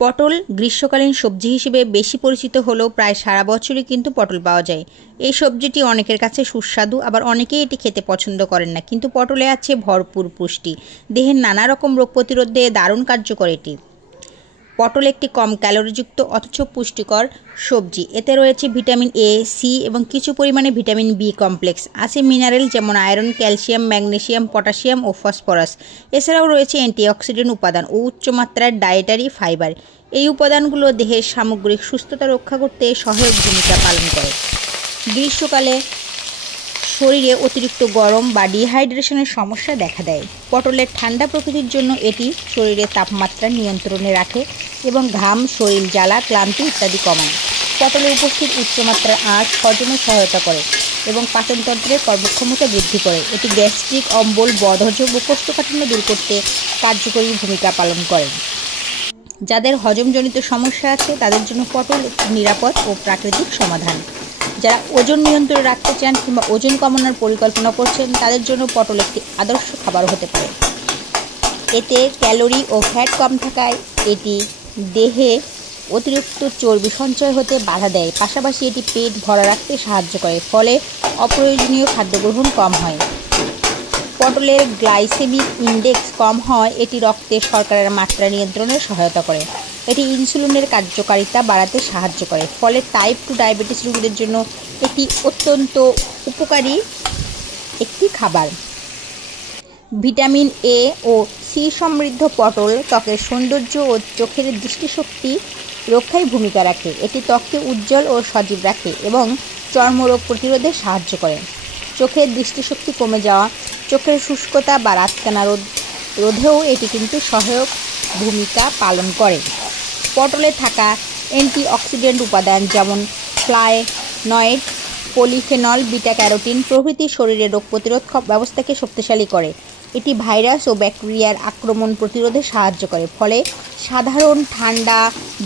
পটল গ্রীষ্মকালীন সবজি হিসেবে বেশি পরিচিত হলেও প্রায় সারা বছরই কিন্তু পটল পাওয়া যায়। এই সবজিটি অনেকের কাছে সুস্বাদু, আবার অনেকেই এটি খেতে পছন্দ করেন না, কিন্তু পটলে আছে ভরপুর পুষ্টি। দেহের নানা রকম রোগ প্রতিরোধে দারুণ কার্যকর এটি। পটল একটি কম ক্যালোরিযুক্ত অথচ পুষ্টিকর সবজি। এতে রয়েছে ভিটামিন এ, সি এবং কিছু পরিমাণে ভিটামিন বি কমপ্লেক্স। আছে মিনারেল যেমন আয়রন, ক্যালসিয়াম, ম্যাগনেসিয়াম, পটাশিয়াম ও ফসফরাস। এছাড়াও রয়েছে অ্যান্টিঅক্সিডেন্ট উপাদান ও উচ্চমাত্রার ডায়েটারি ফাইবার। এই উপাদানগুলো দেহের সামগ্রিক সুস্থতা রক্ষা করতে সহায়ক ভূমিকা পালন করে। গ্রীষ্মকালে শরীরে অতিরিক্ত গরম বা ডিহাইড্রেশনের সমস্যা দেখা দেয়। পটলের ঠান্ডা প্রকৃতির জন্য এটি শরীরের তাপমাত্রা নিয়ন্ত্রণে রাখে এবং ঘাম, শরীর জ্বালা, ক্লান্তি ইত্যাদি কমায়। পটলে উপস্থিত উচ্চমাত্রার আঁশ হজমে সহায়তা করে এবং পাচনতন্ত্রের কর্মক্ষমতা বৃদ্ধি করে। এটি গ্যাস্ট্রিক, অম্বল, বদহজম ও কোষ্ঠকাঠিন্য দূর করতে কার্যকরী ভূমিকা পালন করে। যাদের হজমজনিত সমস্যা আছে তাদের জন্য পটল একটি নিরাপদ ও প্রাকৃতিক সমাধান। যারা ওজন নিয়ন্ত্রণে রাখতে চান কিংবা ওজন কমানোর পরিকল্পনা করছেন তাদের জন্য পটল একটি আদর্শ খাবার হতে পারে। এতে ক্যালোরি ও ফ্যাট কম থাকায় এটি দেহে অতিরিক্ত চর্বি সঞ্চয় হতে বাধা দেয়। পাশাপাশি এটি পেট ভরা রাখতে সাহায্য করে, ফলে অপ্রয়োজনীয় খাদ্য গ্রহণ কম হয়। পটলের গ্লাইসেমিক ইন্ডেক্স কম হয়, এটি রক্তে শর্করার মাত্রা নিয়ন্ত্রণে সহায়তা করে। এটি ইনসুলিনের কার্যকারিতা বাড়াতে সাহায্য করে, ফলে টাইপ 2 ডায়াবেটিস রোগীদের জন্য এটি অত্যন্ত উপকারী একটি খাবার। ভিটামিন এ ও সি সমৃদ্ধ পটল ত্বকের সৌন্দর্য ও চোখের দৃষ্টিশক্তি রক্ষায় ভূমিকা রাখে। এটি ত্বককে উজ্জ্বল ও সজীব রাখে এবং চর্মরোগ প্রতিরোধে সাহায্য করে। চোখের দৃষ্টিশক্তি কমে যাওয়া, চোখের শুষ্কতা বা রাতকানা রোধেও এটি কিন্তু সহায়ক ভূমিকা পালন করে। পটলে থাকা অ্যান্টিঅক্সিডেন্ট উপাদান যেমন ফ্লাভোনয়েড, পলিফেনল, বিটা ক্যারোটিন প্রভৃতি শরীরের রোগ প্রতিরোধ ব্যবস্থাকে শক্তিশালী করে। এটি ভাইরাস ও ব্যাকটেরিয়ার আক্রমণ প্রতিরোধে সাহায্য করে, ফলে সাধারণ ঠান্ডা,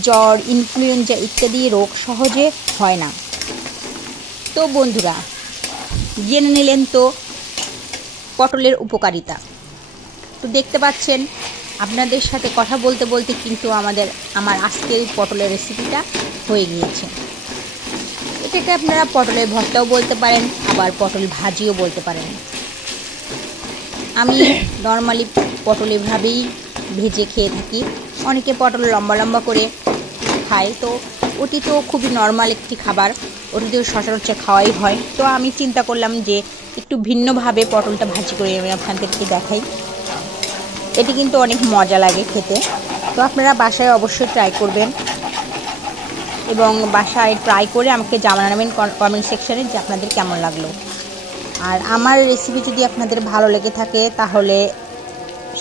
জ্বর, ইনফ্লুয়েঞ্জা ইত্যাদি রোগ সহজে হয় না। তো বন্ধুরা, জেনে নিলেন তো পটলের উপকারিতা। তো দেখতে পাচ্ছেন আপনাদের সাথে কথা বলতে বলতে কিন্তু আমার আজকের পটলের রেসিপিটা হয়ে গিয়েছে। এটাকে আপনারা পটলের ভর্তাও বলতে পারেন, আবার পটল ভাজিও বলতে পারেন। আমি নর্মালি পটল এভাবেই ভেজে খেয়ে থাকি। অনেকে পটল লম্বা লম্বা করে খায়, তো ওটি তো খুবই নর্মাল একটি খাবার, ওটিতেও সচরাচর খাওয়াই হয়। তো আমি চিন্তা করলাম যে একটু ভিন্নভাবে পটলটা ভাজি করে আমি আপনাদেরকে দেখাই। এটি কিন্তু অনেক মজা লাগে খেতে। তো আপনারা বাসায় অবশ্যই ট্রাই করবেন এবং বাসায় ট্রাই করে আমাকে জানাবেন কমেন্ট সেকশানে যে আপনাদের কেমন লাগলো। আর আমার রেসিপি যদি আপনাদের ভালো লেগে থাকে তাহলে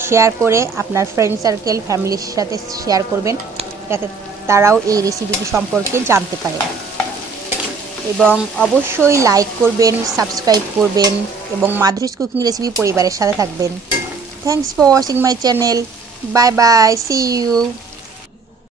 শেয়ার করে আপনার ফ্রেন্ড সার্কেল, ফ্যামিলির সাথে শেয়ার করবেন, যাতে তারাও এই রেসিপিটি সম্পর্কে জানতে পারে। এবং অবশ্যই লাইক করবেন, সাবস্ক্রাইব করবেন এবং মাধুরীস কুকিং রেসিপি পরিবারের সাথে থাকবেন। Thanks for watching my channel. Bye bye. See you.